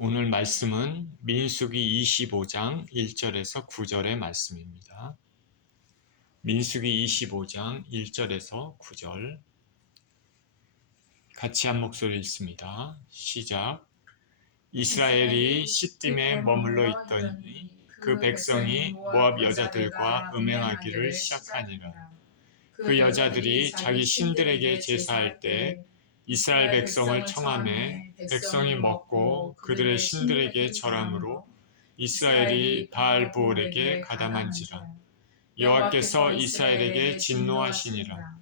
오늘 말씀은 민수기 25장 1절에서 9절의 말씀입니다. 민수기 25장 1절에서 9절 같이 한 목소리 읽습니다. 시작. 이스라엘이 시딤에 머물러 있더니 그 백성이 모압 여자들과 음행하기를 시작하니라. 그 여자들이 자기 신들에게 제사할 때 이스라엘 백성을 청하매 백성이 먹고 그들의 신들에게 절함으로 이스라엘이 바알브올에게 가담한지라. 여호와께서 이스라엘에게 진노하시니라.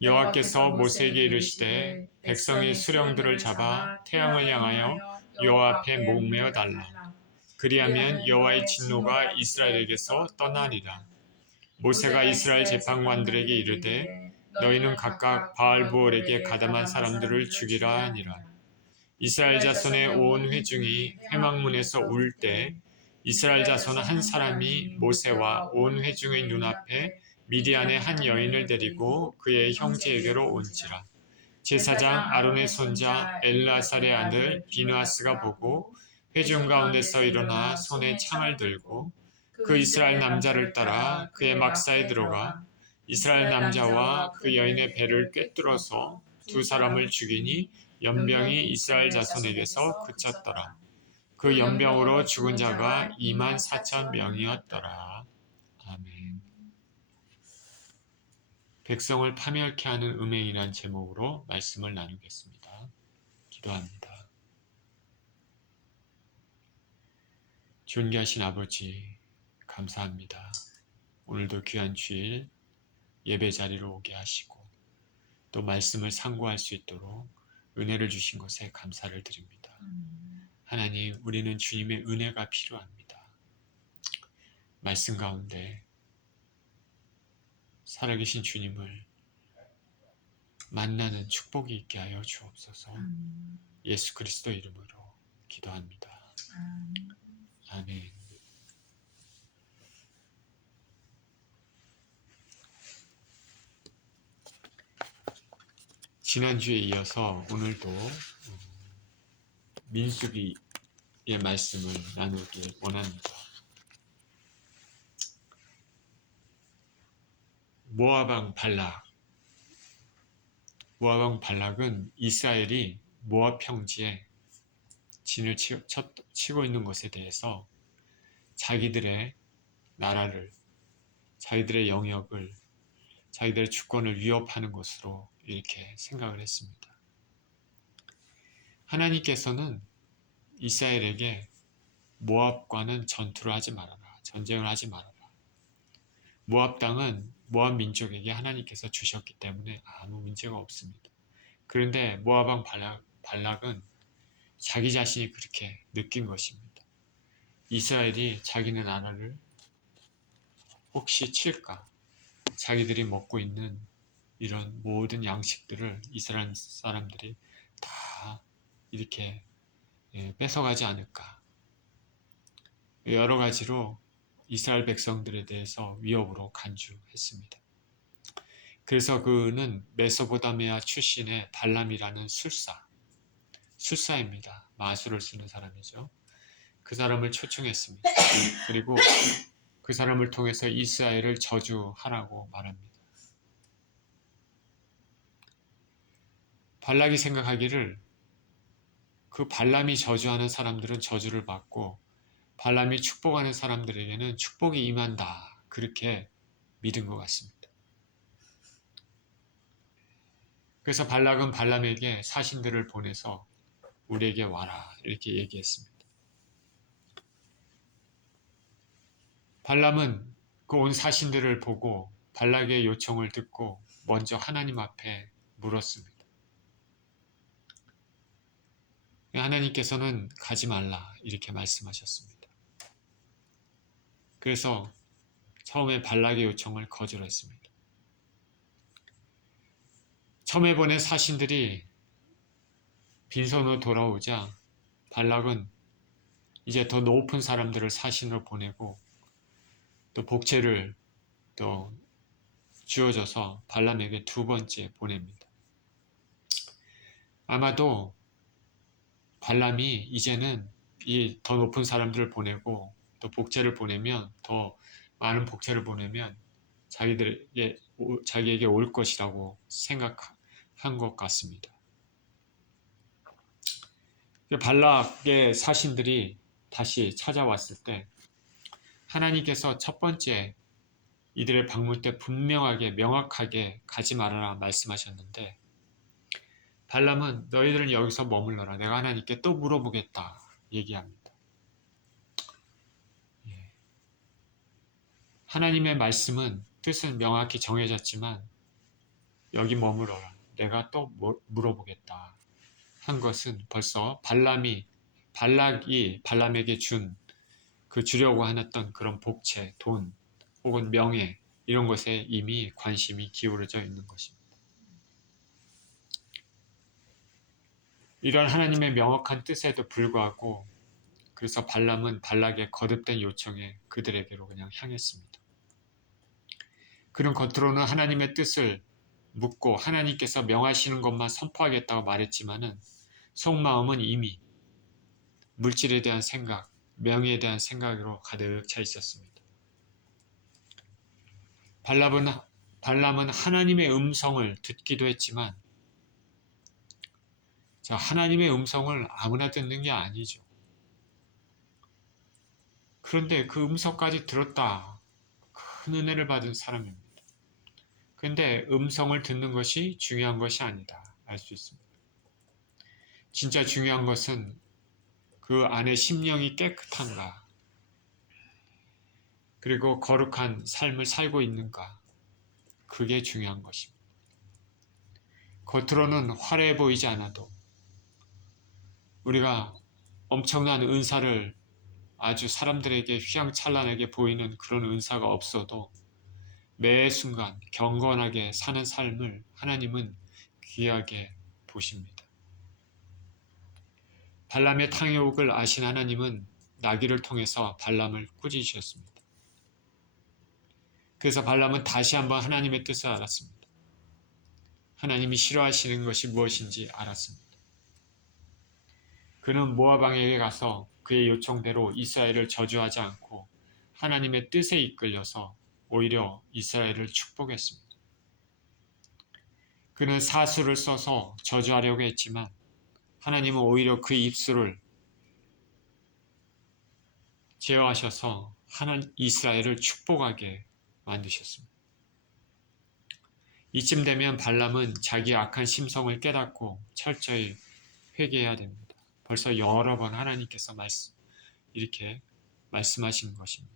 여호와께서 모세에게 이르시되 백성이 수령들을 잡아 태양을 향하여 여호와 앞에 목매어 달라. 그리하면 여호와의 진노가 이스라엘에게서 떠나리라. 모세가 이스라엘 재판관들에게 이르되 너희는 각각 바알브올에게 가담한 사람들을 죽이라 하니라. 이스라엘 자손의 온 회중이 회막문에서 울 때 이스라엘 자손 한 사람이 모세와 온 회중의 눈앞에 미디안의 한 여인을 데리고 그의 형제에게로 온지라. 제사장 아론의 손자 엘르아살의 아들 비느하스가 보고 회중 가운데서 일어나 손에 창을 들고 그 이스라엘 남자를 따라 그의 막사에 들어가 이스라엘 남자와 그 여인의 배를 꿰뚫어서 두 사람을 죽이니 연병이 이스라엘 자손에게서 그쳤더라. 그 연병으로 죽은 자가 24,000명이었더라. 아멘. 백성을 파멸케 하는 음행이란 제목으로 말씀을 나누겠습니다. 기도합니다. 존귀하신 아버지, 감사합니다. 오늘도 귀한 주일 예배 자리로 오게 하시고 또 말씀을 상고할 수 있도록 은혜를 주신 것에 감사를 드립니다. 하나님, 우리는 주님의 은혜가 필요합니다. 말씀 가운데 살아계신 주님을 만나는 축복이 있게 하여 주옵소서. 예수 그리스도 이름으로 기도합니다. 아멘. 지난주에 이어서 오늘도 민수기의 말씀을 나누길 원합니다. 모압 왕 발락. 모압 왕 발락은 이스라엘이 모압 평지에 진을 치고 있는 것에 대해서 자기들의 나라를, 자기들의 영역을, 자기들의 주권을 위협하는 것으로 이렇게 생각을 했습니다. 하나님께서는 이스라엘에게 모압과는 전투를 하지 말아라, 전쟁을 하지 말아라. 모압 땅은 모압 민족에게 하나님께서 주셨기 때문에 아무 문제가 없습니다. 그런데 모압 왕 발락은 자기 자신이 그렇게 느낀 것입니다. 이스라엘이 자기네 나라를 혹시 칠까? 자기들이 먹고 있는 이런 모든 양식들을 이스라엘 사람들이 다 이렇게 뺏어가지 않을까? 여러 가지로 이스라엘 백성들에 대해서 위협으로 간주했습니다. 그래서 그는 메소포타미아 출신의 발람이라는 술사입니다. 마술을 쓰는 사람이죠. 그 사람을 초청했습니다. 그리고 그 사람을 통해서 이스라엘을 저주하라고 말합니다. 발락이 생각하기를 그 발람이 저주하는 사람들은 저주를 받고 발람이 축복하는 사람들에게는 축복이 임한다. 그렇게 믿은 것 같습니다. 그래서 발락은 발람에게 사신들을 보내서 우리에게 와라 이렇게 얘기했습니다. 발람은 그 온 사신들을 보고 발락의 요청을 듣고 먼저 하나님 앞에 물었습니다. 하나님께서는 가지 말라 이렇게 말씀하셨습니다. 그래서 처음에 발락의 요청을 거절했습니다. 처음에 보낸 사신들이 빈손으로 돌아오자 발락은 이제 더 높은 사람들을 사신으로 보내고 또 복채를 또 주어져서 발람에게 두 번째 보냅니다. 아마도 발람이 이제는 더 높은 사람들을 보내고 또 복제를 보내면 더 많은 복제를 보내면 자기에게 올 것이라고 생각한 것 같습니다. 발락의 사신들이 다시 찾아왔을 때 하나님께서 첫 번째 이들의 방문 때 분명하게 명확하게 가지 말아라 말씀하셨는데 발람은 너희들은 여기서 머물러라. 내가 하나님께 또 물어보겠다 얘기합니다. 하나님의 말씀은 뜻은 명확히 정해졌지만 여기 머물러라. 내가 또 물어보겠다 한 것은 벌써 발락이 발람에게 준 그 주려고 하였던 그런 복채, 돈 혹은 명예 이런 것에 이미 관심이 기울어져 있는 것입니다. 이런 하나님의 명확한 뜻에도 불구하고 그래서 발람은 발락의 거듭된 요청에 그들에게로 그냥 향했습니다. 그는 겉으로는 하나님의 뜻을 묻고 하나님께서 명하시는 것만 선포하겠다고 말했지만은 속마음은 이미 물질에 대한 생각, 명예에 대한 생각으로 가득 차 있었습니다. 발람은 하나님의 음성을 듣기도 했지만 하나님의 음성을 아무나 듣는 게 아니죠. 그런데 그 음성까지 들었다. 큰 은혜를 받은 사람입니다. 그런데 음성을 듣는 것이 중요한 것이 아니다. 알 수 있습니다. 진짜 중요한 것은 그 안에 심령이 깨끗한가, 그리고 거룩한 삶을 살고 있는가, 그게 중요한 것입니다. 겉으로는 화려해 보이지 않아도 우리가 엄청난 은사를 아주 사람들에게 휘황찬란하게 보이는 그런 은사가 없어도 매 순간 경건하게 사는 삶을 하나님은 귀하게 보십니다. 발람의 탕욕을 아신 하나님은 나귀를 통해서 발람을 꾸짖으셨습니다. 그래서 발람은 다시 한번 하나님의 뜻을 알았습니다. 하나님이 싫어하시는 것이 무엇인지 알았습니다. 그는 모압 왕에게 가서 그의 요청대로 이스라엘을 저주하지 않고 하나님의 뜻에 이끌려서 오히려 이스라엘을 축복했습니다. 그는 사수를 써서 저주하려고 했지만 하나님은 오히려 그 입술을 제어하셔서 이스라엘을 축복하게 만드셨습니다. 이쯤 되면 발람은 자기의 악한 심성을 깨닫고 철저히 회개해야 됩니다. 벌써 여러 번 하나님께서 이렇게 말씀하신 것입니다.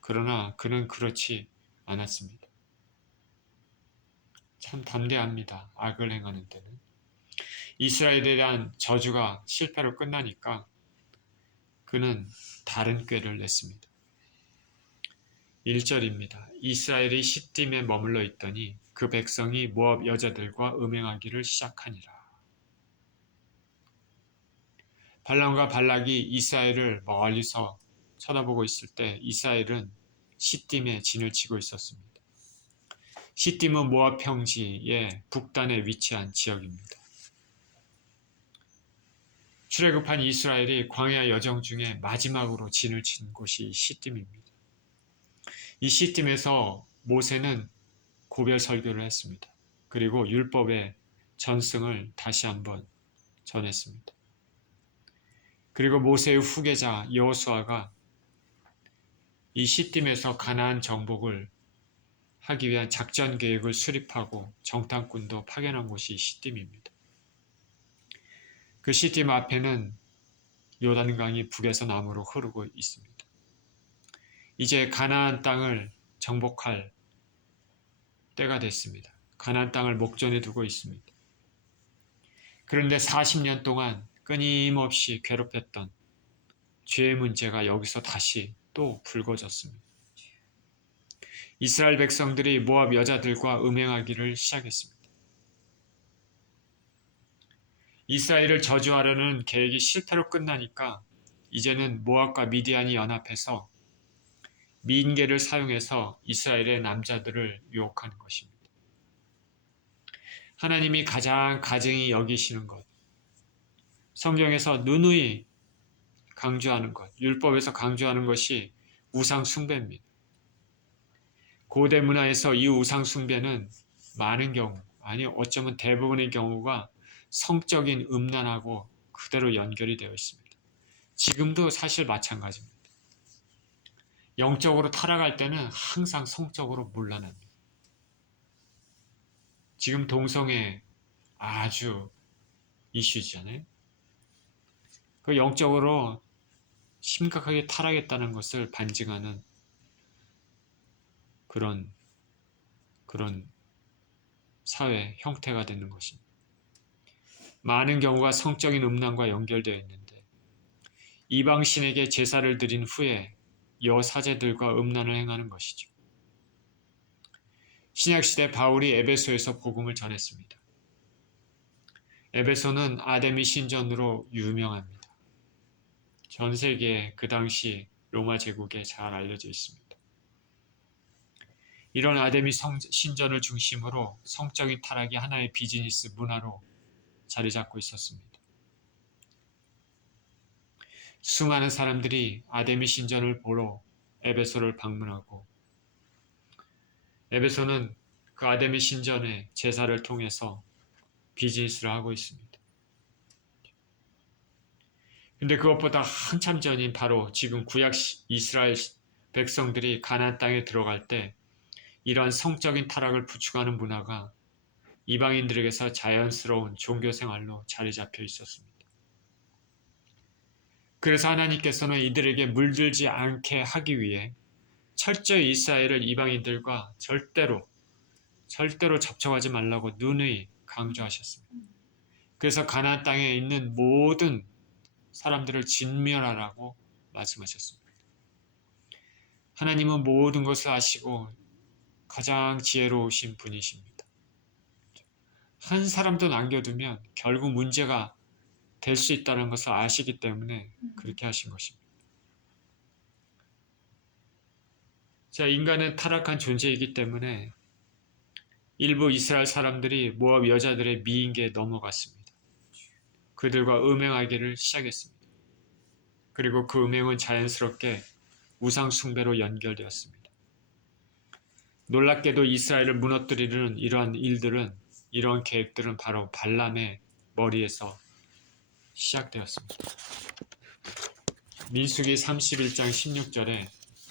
그러나 그는 그렇지 않았습니다. 참 담대합니다. 악을 행하는 데는. 이스라엘에 대한 저주가 실패로 끝나니까 그는 다른 꾀를 냈습니다. 1절입니다. 이스라엘이 시딤에 머물러 있더니 그 백성이 모압 여자들과 음행하기를 시작하니라. 발람과 발락이 이스라엘을 멀리서 쳐다보고 있을 때 이스라엘은 시딤에 진을 치고 있었습니다. 시딤은 모압 평지의 북단에 위치한 지역입니다. 출애굽한 이스라엘이 광야 여정 중에 마지막으로 진을 친 곳이 시딤입니다. 이 시딤에서 모세는 고별 설교를 했습니다. 그리고 율법의 전승을 다시 한번 전했습니다. 그리고 모세의 후계자 여호수아가 이 시딤에서 가나안 정복을 하기 위한 작전 계획을 수립하고 정탐꾼도 파견한 곳이 시딤입니다. 그 시딤 앞에는 요단강이 북에서 남으로 흐르고 있습니다. 이제 가나안 땅을 정복할 때가 됐습니다. 가나안 땅을 목전에 두고 있습니다. 그런데 40년 동안 끊임없이 괴롭혔던 죄의 문제가 여기서 다시 또 불거졌습니다. 이스라엘 백성들이 모압 여자들과 음행하기를 시작했습니다. 이스라엘을 저주하려는 계획이 실패로 끝나니까 이제는 모압과 미디안이 연합해서 미인계를 사용해서 이스라엘의 남자들을 유혹하는 것입니다. 하나님이 가장 가증히 여기시는 것, 성경에서 누누이 강조하는 것, 율법에서 강조하는 것이 우상 숭배입니다. 고대 문화에서 이 우상 숭배는 많은 경우, 아니 어쩌면 대부분의 경우가 성적인 음란하고 그대로 연결이 되어 있습니다. 지금도 사실 마찬가지입니다. 영적으로 타락할 때는 항상 성적으로 문란합니다. 지금 동성애 아주 이슈잖아요. 그 영적으로 심각하게 타락했다는 것을 반증하는 그런 사회 형태가 되는 것입니다. 많은 경우가 성적인 음란과 연결되어 있는데 이방신에게 제사를 드린 후에 여사제들과 음란을 행하는 것이죠. 신약시대 바울이 에베소에서 복음을 전했습니다. 에베소는 아데미 신전으로 유명합니다. 전 세계에 그 당시 로마 제국에 잘 알려져 있습니다. 이런 아데미 신전을 중심으로 성적인 타락이 하나의 비즈니스 문화로 자리 잡고 있었습니다. 수많은 사람들이 아데미 신전을 보러 에베소를 방문하고 에베소는 그 아데미 신전의 제사를 통해서 비즈니스를 하고 있습니다. 근데 그것보다 한참 전인 바로 지금 구약 이스라엘 백성들이 가나안 땅에 들어갈 때 이러한 성적인 타락을 부추가는 문화가 이방인들에게서 자연스러운 종교 생활로 자리 잡혀 있었습니다. 그래서 하나님께서는 이들에게 물들지 않게 하기 위해 철저히 이스라엘을 이방인들과 절대로 접촉하지 말라고 누누이 강조하셨습니다. 그래서 가나안 땅에 있는 모든 사람들을 진멸하라고 말씀하셨습니다. 하나님은 모든 것을 아시고 가장 지혜로우신 분이십니다. 한 사람도 남겨두면 결국 문제가 될 수 있다는 것을 아시기 때문에 그렇게 하신 것입니다. 자, 인간은 타락한 존재이기 때문에 일부 이스라엘 사람들이 모압 여자들의 미인계에 넘어갔습니다. 그들과 음행하기를 시작했습니다. 그리고 그 음행은 자연스럽게 우상 숭배로 연결되었습니다. 놀랍게도 이스라엘을 무너뜨리는 이러한 계획들은 바로 발람의 머리에서 시작되었습니다. 민수기 31장 16절에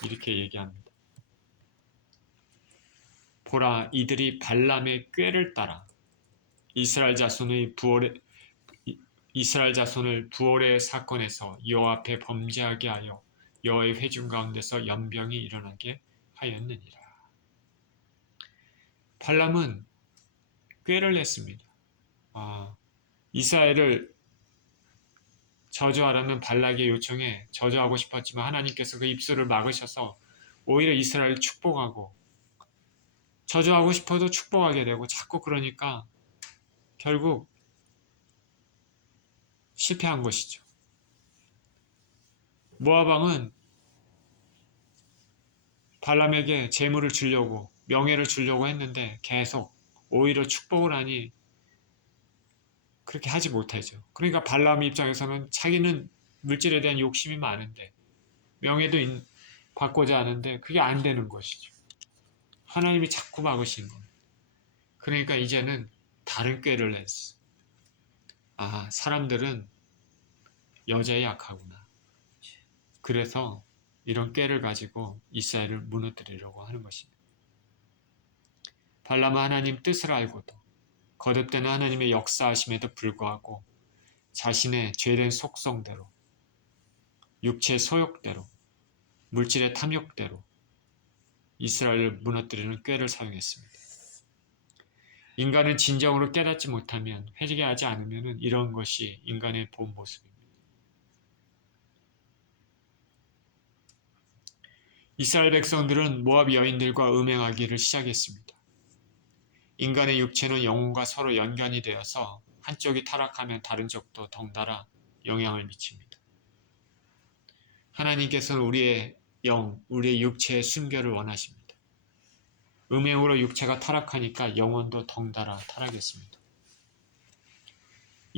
이렇게 얘기합니다. 보라, 이들이 발람의 꾀를 따라 이스라엘 자손을 부올의 사건에서 여호와 앞에 범죄하게 하여 여호와의 회중 가운데서 연병이 일어나게 하였느니라. 발람은 꾀를 냈습니다. 이스라엘을 저주하라는 발락의 요청에 저주하고 싶었지만 하나님께서 그 입술을 막으셔서 오히려 이스라엘을 축복하고 저주하고 싶어도 축복하게 되고 자꾸 그러니까 결국 실패한 것이죠. 모압 왕은 발람에게 재물을 주려고 명예를 주려고 했는데 계속 오히려 축복을 하니 그렇게 하지 못하죠. 그러니까 발람 입장에서는 자기는 물질에 대한 욕심이 많은데 명예도 받고자 하는데 그게 안 되는 것이죠. 하나님이 자꾸 막으신 겁니다. 그러니까 이제는 다른 꾀를 냈어. 사람들은 여자에 약하구나. 그래서 이런 꾀를 가지고 이스라엘을 무너뜨리려고 하는 것입니다. 발람은 하나님 뜻을 알고도 거듭되는 하나님의 역사하심에도 불구하고 자신의 죄된 속성대로 육체의 소욕대로 물질의 탐욕대로 이스라엘을 무너뜨리는 꾀를 사용했습니다. 인간은 진정으로 깨닫지 못하면 회개하지 않으면 이런 것이 인간의 본 모습입니다. 이스라엘 백성들은 모압 여인들과 음행하기를 시작했습니다. 인간의 육체는 영혼과 서로 연관이 되어서 한쪽이 타락하면 다른 쪽도 덩달아 영향을 미칩니다. 하나님께서는 우리의 우리의 육체의 순결을 원하십니다. 음행으로 육체가 타락하니까 영혼도 덩달아 타락했습니다.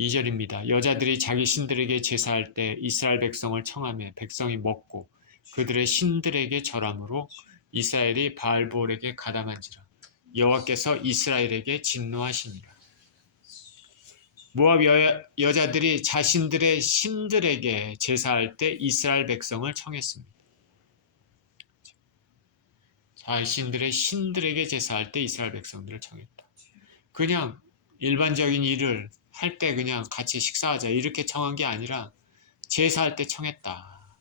2절입니다. 여자들이 자기 신들에게 제사할 때 이스라엘 백성을 청하며 백성이 먹고 그들의 신들에게 절함으로 이스라엘이 바알볼에게 가담한지라. 여호와께서 이스라엘에게 진노하시니라. 모압 여자들이 자신들의 신들에게 제사할 때 이스라엘 백성을 청했습니다. 자신들의 신들에게 제사할 때 이스라엘 백성들을 청했다. 그냥 일반적인 일을 할 때 그냥 같이 식사하자 이렇게 청한 게 아니라 제사할 때 청했다.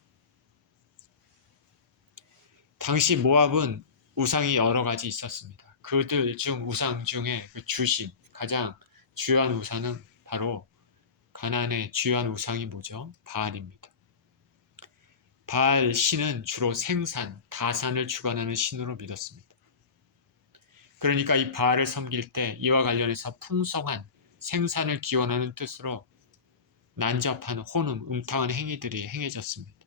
당시 모압은 우상이 여러 가지 있었습니다. 그들 중 우상 중에 그 주신 가장 주요한 우상은 바로 가나안의 주요한 우상이 뭐죠? 바알입니다. 바알 신은 주로 생산, 다산을 주관하는 신으로 믿었습니다. 그러니까 이 바알을 섬길 때 이와 관련해서 풍성한 생산을 기원하는 뜻으로 난접한 혼음, 음탕한 행위들이 행해졌습니다.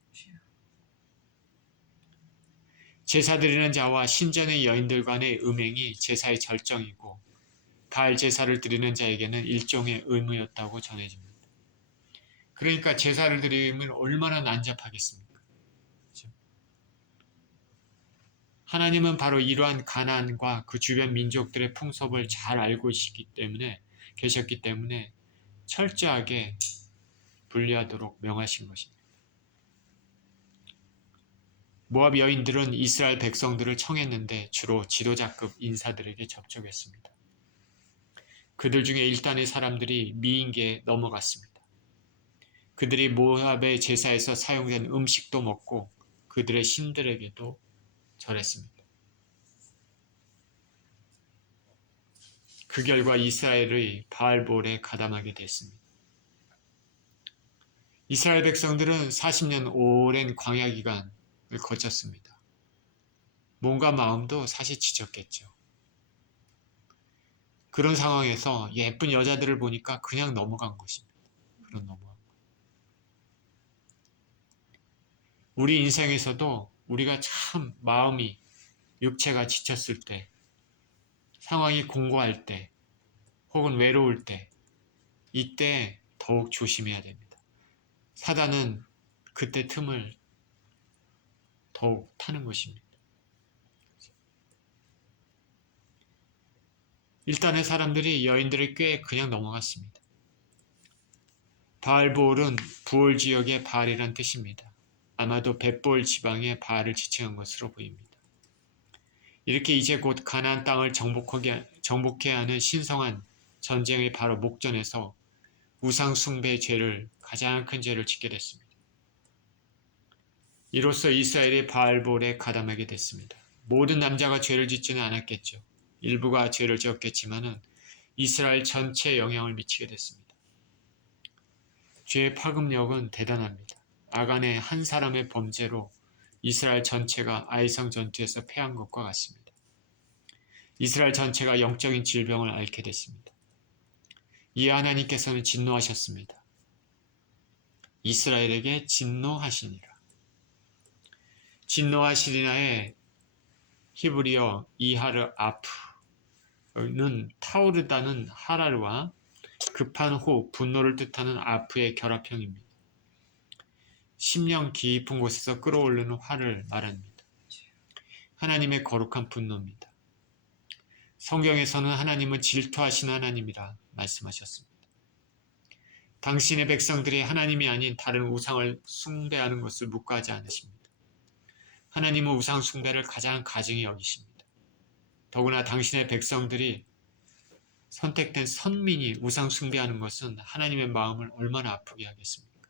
제사 드리는 자와 신전의 여인들 간의 음행이 제사의 절정이고 바알 제사를 드리는 자에게는 일종의 의무였다고 전해집니다. 그러니까 제사를 드리면 얼마나 난잡하겠습니까? 그렇죠? 하나님은 바로 이러한 가나안과 그 주변 민족들의 풍습을 잘 알고 계셨기 때문에 철저하게 분리하도록 명하신 것입니다. 모압 여인들은 이스라엘 백성들을 청했는데 주로 지도자급 인사들에게 접촉했습니다. 그들 중에 일단의 사람들이 미인계에 넘어갔습니다. 그들이 모압의 제사에서 사용된 음식도 먹고 그들의 신들에게도 절했습니다. 그 결과 이스라엘의 바알볼에 가담하게 됐습니다. 이스라엘 백성들은 40년 오랜 광야 기간을 거쳤습니다. 몸과 마음도 사실 지쳤겠죠. 그런 상황에서 예쁜 여자들을 보니까 그냥 넘어간 것입니다. 그런 넘어간 것. 우리 인생에서도 우리가 참 마음이 육체가 지쳤을 때, 상황이 공고할 때, 혹은 외로울 때, 이때 더욱 조심해야 됩니다. 사단은 그때 틈을 더욱 타는 것입니다. 일단의 사람들이 여인들의 꾀에 그냥 넘어갔습니다. 바알볼은 부올 지역의 바알이란 뜻입니다. 아마도 벳볼 지방의 바알을 지칭한 것으로 보입니다. 이렇게 이제 곧 가나안 땅을 정복해야 하는 신성한 전쟁의 바로 목전에서 우상 숭배의 죄를 가장 큰 죄를 짓게 됐습니다. 이로써 이스라엘이 바알볼에 가담하게 됐습니다. 모든 남자가 죄를 짓지는 않았겠죠. 일부가 죄를 지었겠지만은 이스라엘 전체에 영향을 미치게 됐습니다. 죄의 파급력은 대단합니다. 아간의 한 사람의 범죄로 이스라엘 전체가 아이성 전투에서 패한 것과 같습니다. 이스라엘 전체가 영적인 질병을 앓게 됐습니다. 이에 하나님께서는 진노하셨습니다. 이스라엘에게 진노하시니라. 진노하시리나의 히브리어 이하르 아프는 타오르다는 하라르와 급한 호, 분노를 뜻하는 아프의 결합형입니다. 심령 깊은 곳에서 끓어오르는 화를 말합니다. 하나님의 거룩한 분노입니다. 성경에서는 하나님은 질투하신 하나님이라 말씀하셨습니다. 당신의 백성들이 하나님이 아닌 다른 우상을 숭배하는 것을 묵과하지 않으십니다. 하나님은 우상 숭배를 가장 가증히 여기십니다. 더구나 당신의 백성들이 선택된 선민이 우상 숭배하는 것은 하나님의 마음을 얼마나 아프게 하겠습니까?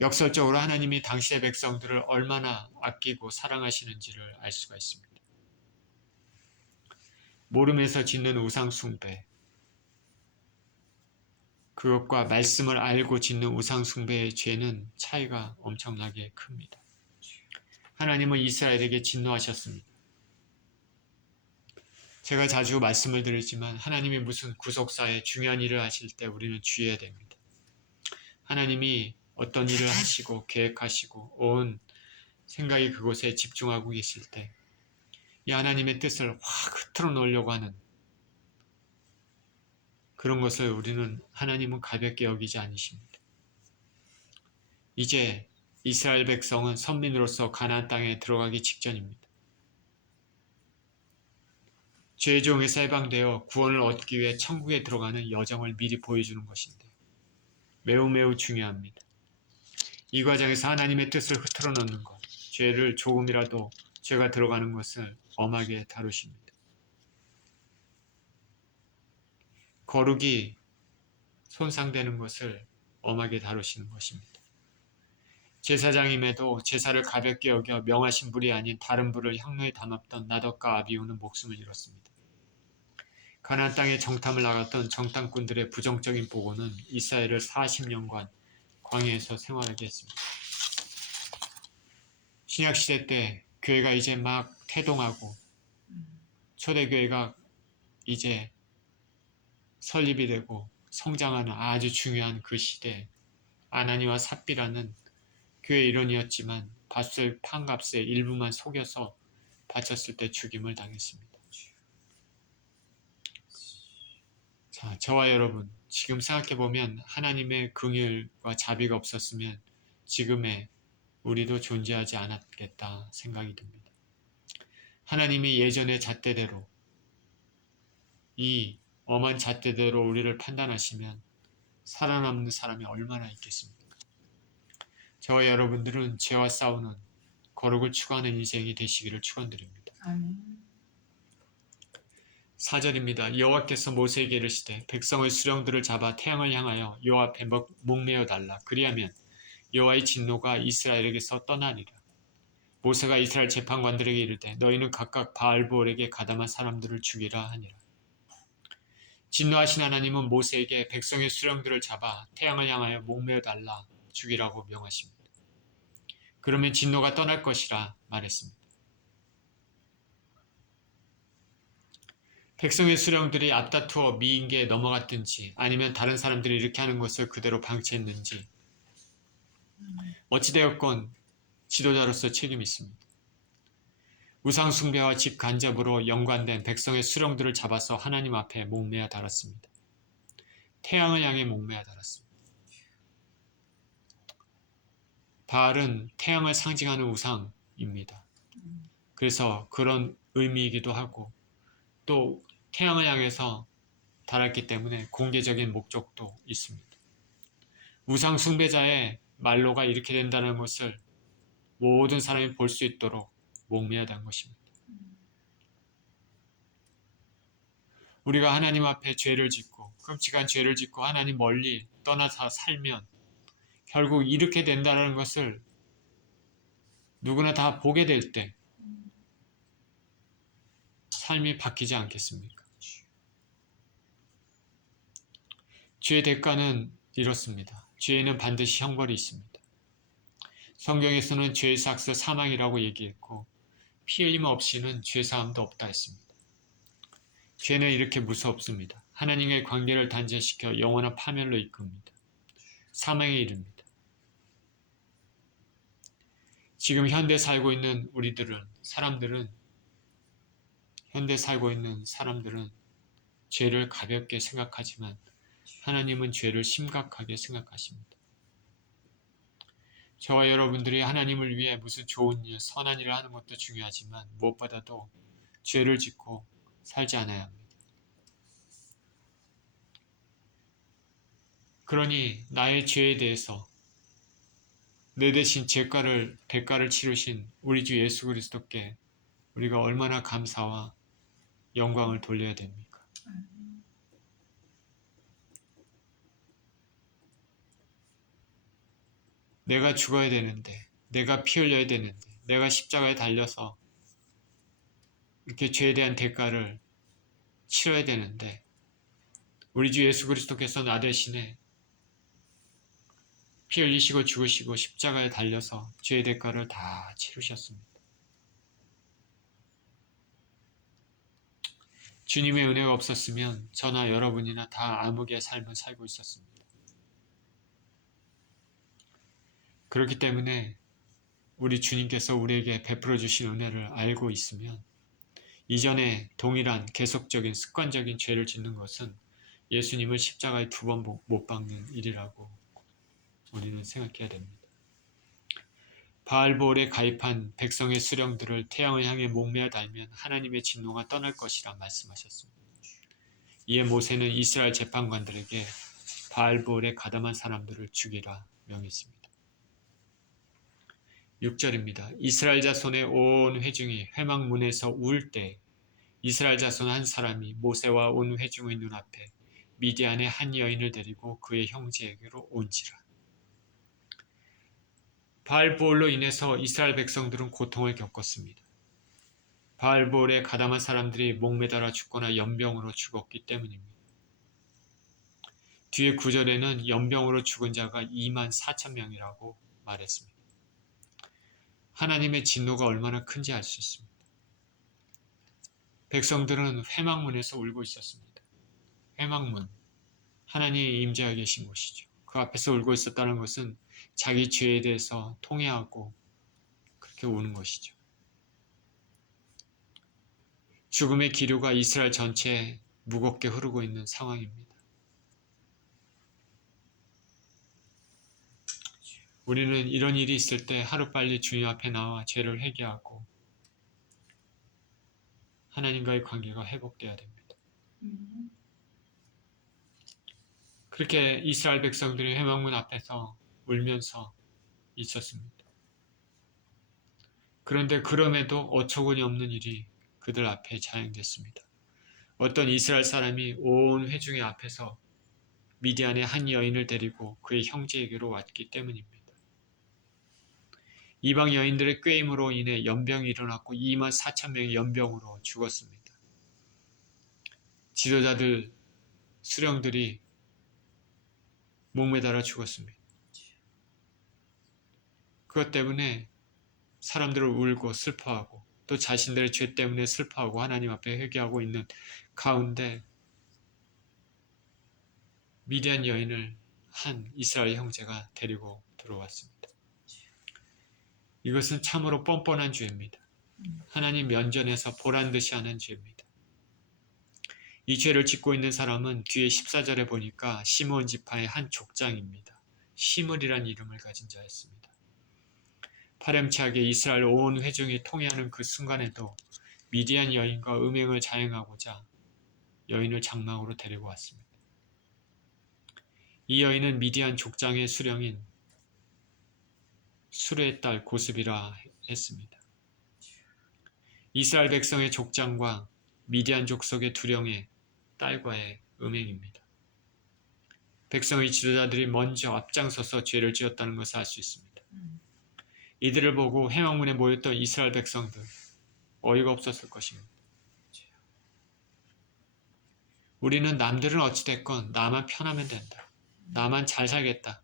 역설적으로 하나님이 당신의 백성들을 얼마나 아끼고 사랑하시는지를 알 수가 있습니다. 모르면서 짓는 우상 숭배, 그것과 말씀을 알고 짓는 우상 숭배의 죄는 차이가 엄청나게 큽니다. 하나님은 이스라엘에게 진노하셨습니다. 제가 자주 말씀을 드리지만 하나님이 무슨 구속사에 중요한 일을 하실 때 우리는 주의해야 됩니다. 하나님이 어떤 일을 하시고 계획하시고 온 생각이 그곳에 집중하고 계실 때 이 하나님의 뜻을 확 흐트러 놓으려고 하는 그런 것을 우리는 하나님은 가볍게 여기지 않으십니다. 이제 이스라엘 백성은 선민으로서 가나안 땅에 들어가기 직전입니다. 죄의 종에서 해방되어 구원을 얻기 위해 천국에 들어가는 여정을 미리 보여주는 것인데 매우 중요합니다. 이 과정에서 하나님의 뜻을 흐트러 놓는 것, 죄를 조금이라도 죄가 들어가는 것을 엄하게 다루십니다. 거룩이 손상되는 것을 엄하게 다루시는 것입니다. 제사장임에도 제사를 가볍게 여겨 명하신 불이 아닌 다른 불을 향로에 담았던 나덕과 아비후는 목숨을 잃었습니다. 가나안 땅에 정탐을 나갔던 정탐꾼들의 부정적인 보고는 이스라엘을 40년간 광야에서 생활하게 했습니다. 신약시대 때 교회가 이제 막 태동하고 초대교회가 이제 설립이 되고 성장하는 아주 중요한 그 시대에 아나니와 삽비라는 교회 일원이었지만 밭을 판값에 일부만 속여서 바쳤을 때 죽임을 당했습니다. 자, 저와 여러분, 지금 생각해보면 하나님의 긍휼과 자비가 없었으면 지금의 우리도 존재하지 않았겠다 생각이 듭니다. 하나님이 예전의 잣대대로 이 엄한 잣대대로 우리를 판단하시면 살아남는 사람이 얼마나 있겠습니까? 저와 여러분들은 죄와 싸우는 거룩을 추구하는 인생이 되시기를 축원드립니다. 아멘. 4절입니다. 여호와께서 모세에게 이르시되 백성의 수령들을 잡아 태양을 향하여 여호와 앞에 목매어 달라. 그리하면 여호와의 진노가 이스라엘에게서 떠나리라. 모세가 이스라엘 재판관들에게 이르되 너희는 각각 바알보올에게 가담한 사람들을 죽이라 하니라. 진노하신 하나님은 모세에게 백성의 수령들을 잡아 태양을 향하여 목매어 달라 죽이라고 명하십니다. 그러면 진노가 떠날 것이라 말했습니다. 백성의 수령들이 앞다투어 미인계에 넘어갔든지 아니면 다른 사람들이 이렇게 하는 것을 그대로 방치했는지 어찌되었건 지도자로서 책임이 있습니다. 우상 숭배와 집 간접으로 연관된 백성의 수령들을 잡아서 하나님 앞에 목매어 달았습니다. 태양을 향해 목매어 달았습니다. 바알은 태양을 상징하는 우상입니다. 그래서 그런 의미이기도 하고 또 태양을 향해서 달았기 때문에 공개적인 목적도 있습니다. 우상 숭배자의 말로가 이렇게 된다는 것을 모든 사람이 볼 수 있도록 목매어 단 것입니다. 우리가 하나님 앞에 죄를 짓고 끔찍한 죄를 짓고 하나님 멀리 떠나서 살면 결국 이렇게 된다는 것을 누구나 다 보게 될 때 삶이 바뀌지 않겠습니까? 죄의 대가는 이렇습니다. 죄에는 반드시 형벌이 있습니다. 성경에서는 죄의 삭스 사망이라고 얘기했고 피 흘림 없이는 죄사함도 없다 했습니다. 죄는 이렇게 무섭습니다. 하나님의 관계를 단절시켜 영원한 파멸로 이끕니다. 사망에 이릅니다. 지금 현대 살고 있는 사람들은 죄를 가볍게 생각하지만 하나님은 죄를 심각하게 생각하십니다. 저와 여러분들이 하나님을 위해 무슨 좋은 일, 선한 일을 하는 것도 중요하지만 무엇보다도 죄를 짓고 살지 않아야 합니다. 그러니 나의 죄에 대해서 내 대신 대가를 치르신 우리 주 예수 그리스도께 우리가 얼마나 감사와 영광을 돌려야 됩니까? 내가 죽어야 되는데, 내가 피 흘려야 되는데, 내가 십자가에 달려서 이렇게 죄에 대한 대가를 치러야 되는데 우리 주 예수 그리스도께서 나 대신에 피 흘리시고 죽으시고 십자가에 달려서 죄의 대가를 다 치르셨습니다. 주님의 은혜가 없었으면 저나 여러분이나 다 암흑의 삶을 살고 있었습니다. 그렇기 때문에 우리 주님께서 우리에게 베풀어 주신 은혜를 알고 있으면 이전에 동일한 계속적인 습관적인 죄를 짓는 것은 예수님을 십자가에 2번 못 박는 일이라고 우리는 생각해야 됩니다. 바알보올에 가입한 백성의 수령들을 태양을 향해 목매어 달면 하나님의 진노가 떠날 것이라 말씀하셨습니다. 이에 모세는 이스라엘 재판관들에게 바알보올에 가담한 사람들을 죽이라 명했습니다. 6절입니다. 이스라엘 자손의 온 회중이 회막문에서 울 때 이스라엘 자손 한 사람이 모세와 온 회중의 눈앞에 미디안의 한 여인을 데리고 그의 형제에게로 온지라. 바알보올로 인해서 이스라엘 백성들은 고통을 겪었습니다. 바알보올에 가담한 사람들이 목매달아 죽거나 연병으로 죽었기 때문입니다. 뒤에 9절에는 연병으로 죽은 자가 24,000명이라고 말했습니다. 하나님의 진노가 얼마나 큰지 알 수 있습니다. 백성들은 회막문에서 울고 있었습니다. 회막문, 하나님이 임재하고 계신 곳이죠. 그 앞에서 울고 있었다는 것은 자기 죄에 대해서 통회하고 그렇게 우는 것이죠. 죽음의 기류가 이스라엘 전체에 무겁게 흐르고 있는 상황입니다. 우리는 이런 일이 있을 때 하루빨리 주님 앞에 나와 죄를 회개하고 하나님과의 관계가 회복돼야 됩니다. 그렇게 이스라엘 백성들이 회막문 앞에서 울면서 있었습니다. 그런데 그럼에도 어처구니 없는 일이 그들 앞에 자행됐습니다. 어떤 이스라엘 사람이 온 회중의 앞에서 미디안의 한 여인을 데리고 그의 형제에게로 왔기 때문입니다. 이방 여인들의 꾀임으로 인해 연병이 일어났고 24,000명이 연병으로 죽었습니다. 지도자들, 수령들이 목매달아 죽었습니다. 그것 때문에 사람들을 울고 슬퍼하고 또 자신들의 죄 때문에 슬퍼하고 하나님 앞에 회개하고 있는 가운데 미디안 여인을 한 이스라엘 형제가 데리고 들어왔습니다. 이것은 참으로 뻔뻔한 죄입니다. 하나님 면전에서 보란듯이 하는 죄입니다. 이 죄를 짓고 있는 사람은 뒤에 14절에 보니까 시므온 지파의 한 족장입니다. 시므리란 이름을 가진 자였습니다. 파렴치하게 이스라엘 온 회중이 통회하는 그 순간에도 미디안 여인과 음행을 자행하고자 여인을 장막으로 데리고 왔습니다. 이 여인은 미디안 족장의 수령인 수레의 딸 고스비라 했습니다. 이스라엘 백성의 족장과 미디안 족속의 두령의 딸과의 음행입니다. 백성의 지도자들이 먼저 앞장서서 죄를 지었다는 것을 알 수 있습니다. 이들을 보고 회막문에 모였던 이스라엘 백성들 어이가 없었을 것입니다. 우리는 남들은 어찌됐건 나만 편하면 된다. 나만 잘 살겠다.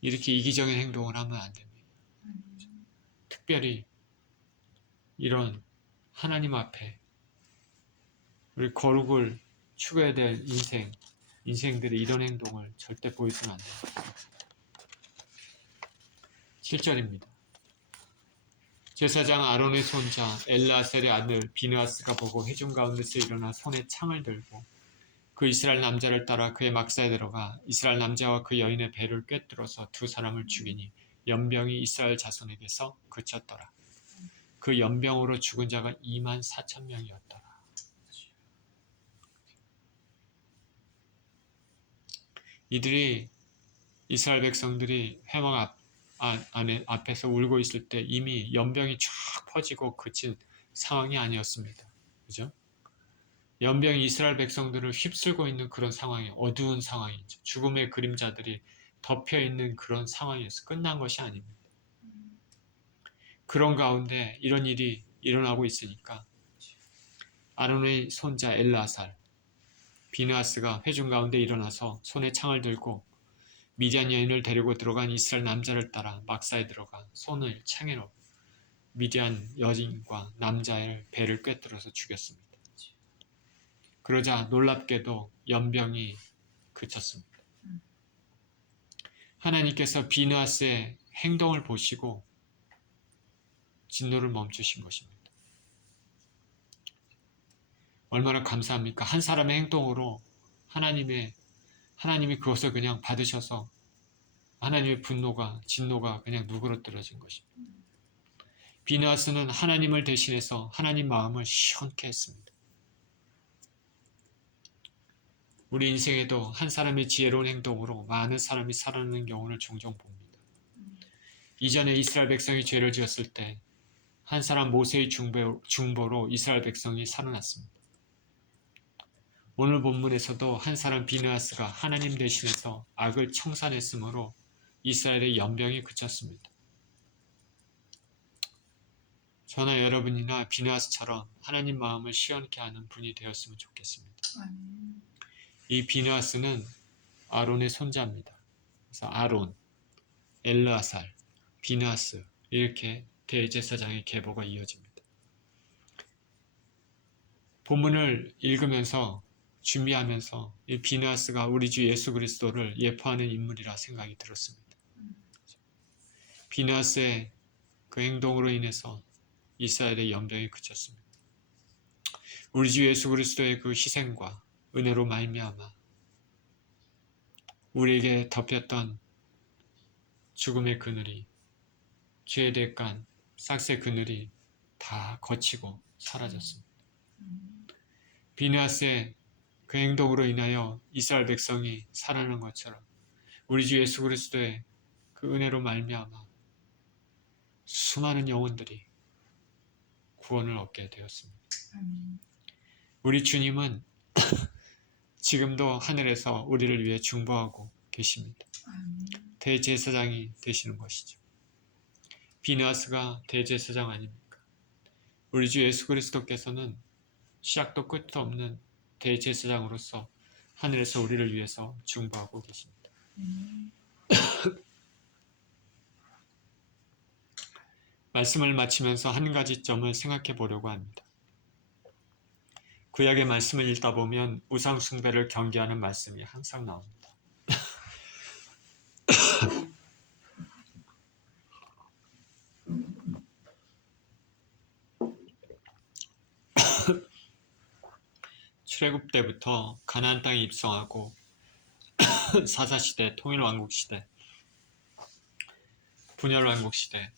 이렇게 이기적인 행동을 하면 안 됩니다. 특별히 이런 하나님 앞에 우리 거룩을 추구해야 될 인생들의 이런 행동을 절대 보여서는 안 됩니다. 7절입니다. 제사장 아론의 손자 엘르아셀의 아들 비느하스가 보고 회중 가운데서 일어나 손에 창을 들고 그 이스라엘 남자를 따라 그의 막사에 들어가 이스라엘 남자와 그 여인의 배를 꿰뚫어서 두 사람을 죽이니 연병이 이스라엘 자손에게서 그쳤더라. 그 연병으로 죽은 자가 24,000명이었더라. 이들이 이스라엘 백성들이 회막 앞에서 울고 있을 때 이미 연병이 쫙 퍼지고 그친 상황이 아니었습니다. 그죠? 연병이 이스라엘 백성들을 휩쓸고 있는 그런 상황이 어두운 상황이죠. 죽음의 그림자들이 덮여있는 그런 상황이었어요. 끝난 것이 아닙니다. 그런 가운데 이런 일이 일어나고 있으니까 아론의 손자 엘르아살 비느하스가 회중 가운데 일어나서 손에 창을 들고 미디안 여인을 데리고 들어간 이스라엘 남자를 따라 막사에 들어가 손을 창에 넣고 미디안 여인과 남자의 배를 꿰뚫어서 죽였습니다. 그러자 놀랍게도 연병이 그쳤습니다. 하나님께서 비느하스의 행동을 보시고 진노를 멈추신 것입니다. 얼마나 감사합니까? 한 사람의 행동으로 하나님이 그것을 그냥 받으셔서 하나님의 분노가, 진노가 그냥 누그러뜨려진 것입니다. 비느하스는 하나님을 대신해서 하나님 마음을 시원케 했습니다. 우리 인생에도 한 사람의 지혜로운 행동으로 많은 사람이 살아나는 경우를 종종 봅니다. 이전에 이스라엘 백성이 죄를 지었을 때 한 사람 모세의 중보로 이스라엘 백성이 살아났습니다. 오늘 본문에서도 한 사람 비느하스가 하나님 대신해서 악을 청산했으므로 이스라엘의 연병이 그쳤습니다. 저나 여러분이나 비느하스처럼 하나님 마음을 시원케 하는 분이 되었으면 좋겠습니다. 이 비느하스는 아론의 손자입니다. 그래서 아론, 엘르아살, 비느하스 이렇게 대제사장의 계보가 이어집니다. 본문을 읽으면서 준비하면서 이 비느하스가 우리 주 예수 그리스도를 예표하는 인물이라 생각이 들었습니다. 비느하스의 그 행동으로 인해서 이스라엘의 연병이 그쳤습니다. 우리 주 예수 그리스도의 그 희생과 은혜로 말미암아 우리에게 덮였던 죽음의 그늘이, 죄의 대간, 싹새 그늘이 다 거치고 사라졌습니다. 비느하스의 그 행동으로 인하여 이스라엘 백성이 살아난 것처럼 우리 주 예수 그리스도의 그 은혜로 말미암아 수많은 영혼들이 구원을 얻게 되었습니다. 우리 주님은 지금도 하늘에서 우리를 위해 중보하고 계십니다. 대제사장이 되시는 것이죠. 비느하스가 대제사장 아닙니까? 우리 주 예수 그리스도께서는 시작도 끝도 없는 대제사장으로서 하늘에서 우리를 위해서 중보하고 계십니다. 말씀을 마치면서 한 가지 점을 생각해 보려고 합니다. 구약의 말씀을 읽다 보면 우상 숭배를 경계하는 말씀이 항상 나옵니다. 출애굽 때부터 가나안 땅에 입성하고 사사시대, 통일왕국시대, 분열왕국시대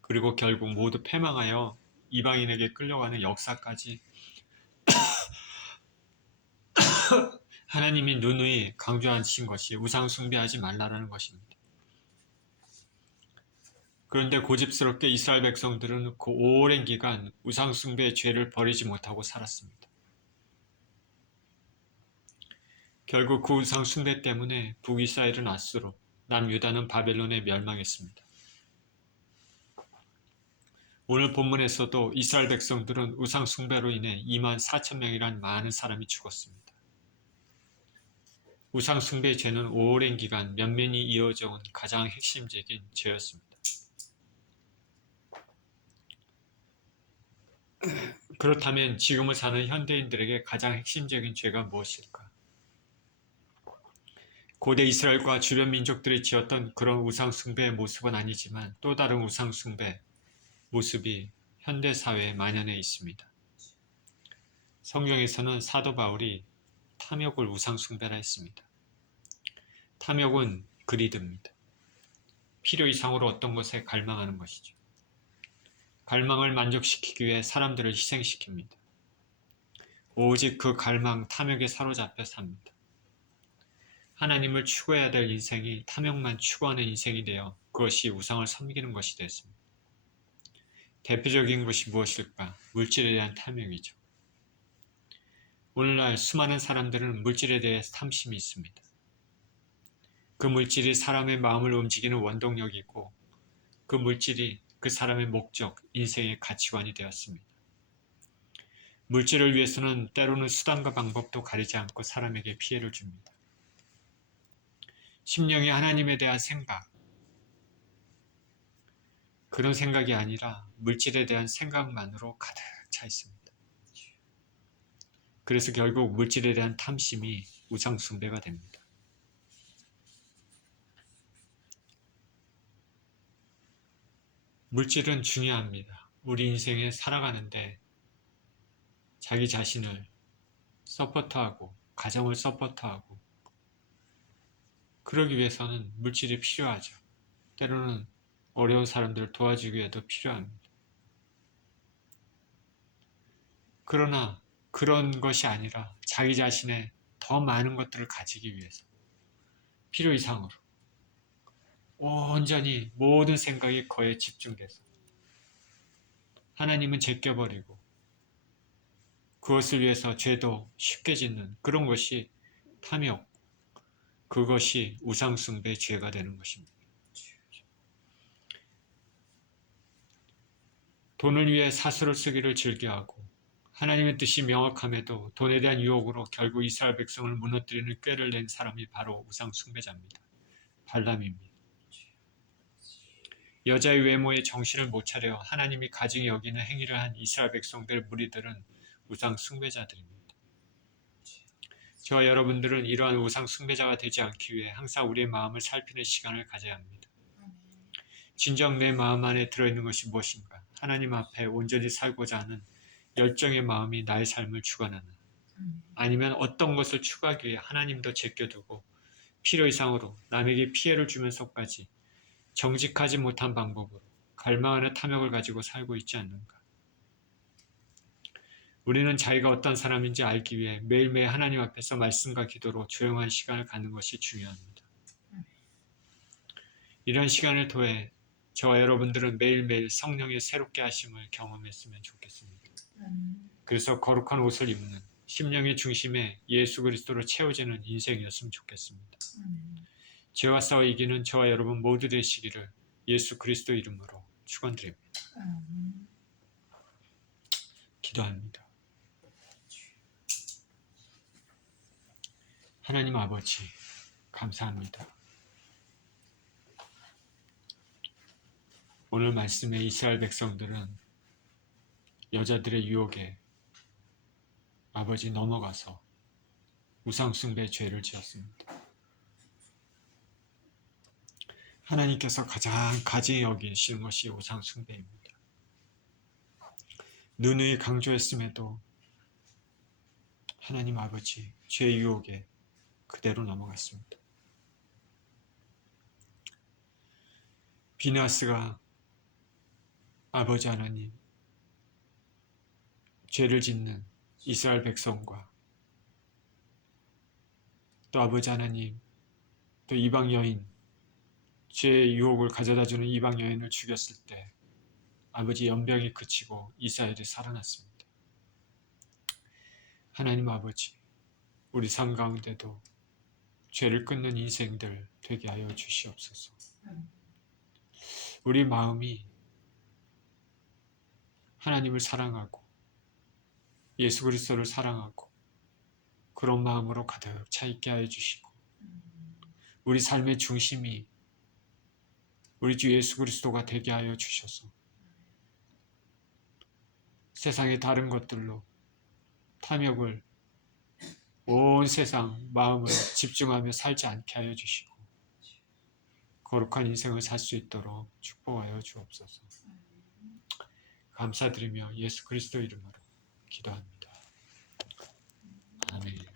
그리고 결국 모두 패망하여 이방인에게 끌려가는 역사까지 하나님이 누누이 강조하신 것이 우상 숭배하지 말라라는 것입니다. 그런데 고집스럽게 이스라엘 백성들은 그 오랜 기간 우상 숭배의 죄를 버리지 못하고 살았습니다. 결국 그 우상 숭배 때문에 북이스라엘은 앗수로, 남유다는 바벨론에 멸망했습니다. 오늘 본문에서도 이스라엘 백성들은 우상 숭배로 인해 24,000명이란 많은 사람이 죽었습니다. 우상 숭배의 죄는 오랜 기간 면면이 이어져 온 가장 핵심적인 죄였습니다. 그렇다면 지금을 사는 현대인들에게 가장 핵심적인 죄가 무엇일까? 고대 이스라엘과 주변 민족들이 지었던 그런 우상 숭배의 모습은 아니지만 또 다른 우상 숭배 모습이 현대 사회에 만연해 있습니다. 성경에서는 사도 바울이 탐욕을 우상 숭배라 했습니다. 탐욕은 그리드입니다. 필요 이상으로 어떤 것에 갈망하는 것이죠. 갈망을 만족시키기 위해 사람들을 희생시킵니다. 오직 그 갈망, 탐욕에 사로잡혀 삽니다. 하나님을 추구해야 될 인생이 탐욕만 추구하는 인생이 되어 그것이 우상을 섬기는 것이 됐습니다. 대표적인 것이 무엇일까? 물질에 대한 탐욕이죠. 오늘날 수많은 사람들은 물질에 대해 탐심이 있습니다. 그 물질이 사람의 마음을 움직이는 원동력이고 그 물질이 그 사람의 목적, 인생의 가치관이 되었습니다. 물질을 위해서는 때로는 수단과 방법도 가리지 않고 사람에게 피해를 줍니다. 심령이 하나님에 대한 생각, 그런 생각이 아니라 물질에 대한 생각만으로 가득 차 있습니다. 그래서 결국 물질에 대한 탐심이 우상 숭배가 됩니다. 물질은 중요합니다. 우리 인생에 살아가는데 자기 자신을 서포트하고 가정을 서포트하고 그러기 위해서는 물질이 필요하죠. 때로는 어려운 사람들을 도와주기 위해도 필요합니다. 그러나 그런 것이 아니라 자기 자신의 더 많은 것들을 가지기 위해서 필요 이상으로 온전히 모든 생각이 거기에 집중돼서 하나님은 제껴버리고 그것을 위해서 죄도 쉽게 짓는 그런 것이 탐욕, 그것이 우상숭배의 죄가 되는 것입니다. 돈을 위해 사슬을 쓰기를 즐겨하고 하나님의 뜻이 명확함에도 돈에 대한 유혹으로 결국 이스라엘 백성을 무너뜨리는 꾀를 낸 사람이 바로 우상숭배자입니다. 발람입니다. 여자의 외모에 정신을 못 차려 하나님이 가증히 여기는 행위를 한 이스라엘 백성들 무리들은 우상 숭배자들입니다. 저와 여러분들은 이러한 우상 숭배자가 되지 않기 위해 항상 우리의 마음을 살피는 시간을 가져야 합니다. 진정 내 마음 안에 들어있는 것이 무엇인가? 하나님 앞에 온전히 살고자 하는 열정의 마음이 나의 삶을 주관하나? 아니면 어떤 것을 추구하기 위해 하나님도 제껴두고 필요 이상으로 남에게 피해를 주면서까지 정직하지 못한 방법으로 갈망하는 탐욕을 가지고 살고 있지 않는가? 우리는 자기가 어떤 사람인지 알기 위해 매일매일 하나님 앞에서 말씀과 기도로 조용한 시간을 갖는 것이 중요합니다. 이런 시간을 통해 저와 여러분들은 매일매일 성령의 새롭게 하심을 경험했으면 좋겠습니다. 그래서 거룩한 옷을 입는 심령의 중심에 예수 그리스도로 채워지는 인생이었으면 좋겠습니다. 죄와 싸워 이기는 저와 여러분 모두 되시기를 예수 그리스도 이름으로 축원드립니다. 기도합니다. 하나님 아버지 감사합니다. 오늘 말씀에 이스라엘 백성들은 여자들의 유혹에 아버지 넘어가서 우상숭배 죄를 지었습니다. 하나님께서 가장 가증히 여기시는 것이 우상숭배입니다. 누누이 강조했음에도 하나님 아버지 죄의 유혹에 그대로 넘어갔습니다. 비나스가 아버지 하나님 죄를 짓는 이스라엘 백성과 또 아버지 하나님 또 이방 여인 죄의 유혹을 가져다주는 이방 여인을 죽였을 때 아버지 연병이 그치고 이스라엘이 살아났습니다. 하나님 아버지 우리 삶 가운데도 죄를 끊는 인생들 되게 하여 주시옵소서. 우리 마음이 하나님을 사랑하고 예수 그리스도를 사랑하고 그런 마음으로 가득 차 있게 하여 주시고 우리 삶의 중심이 우리 주 예수 그리스도가 되게 하여 주셔서 세상의 다른 것들로 탐욕을 온 세상 마음을 집중하며 살지 않게 하여 주시고 거룩한 인생을 살 수 있도록 축복하여 주옵소서. 감사드리며 예수 그리스도 이름으로 기도합니다. 아멘.